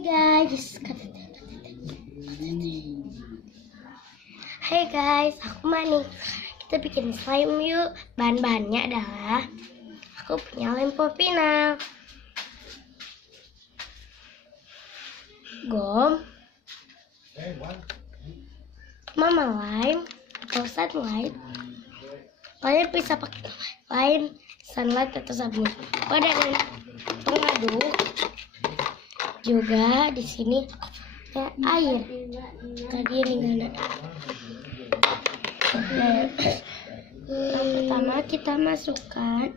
Guys, hai guys, aku Mani. Kita bikin slime yuk. Bahan-bahannya adalah aku punya lem pinang, gom, mama lime atau sunlight. Kalian bisa pakai lime, sunlight atau sabun. Pada pengaduk juga di sini ada air. Tadi ini ada. Yang pertama kita masukkan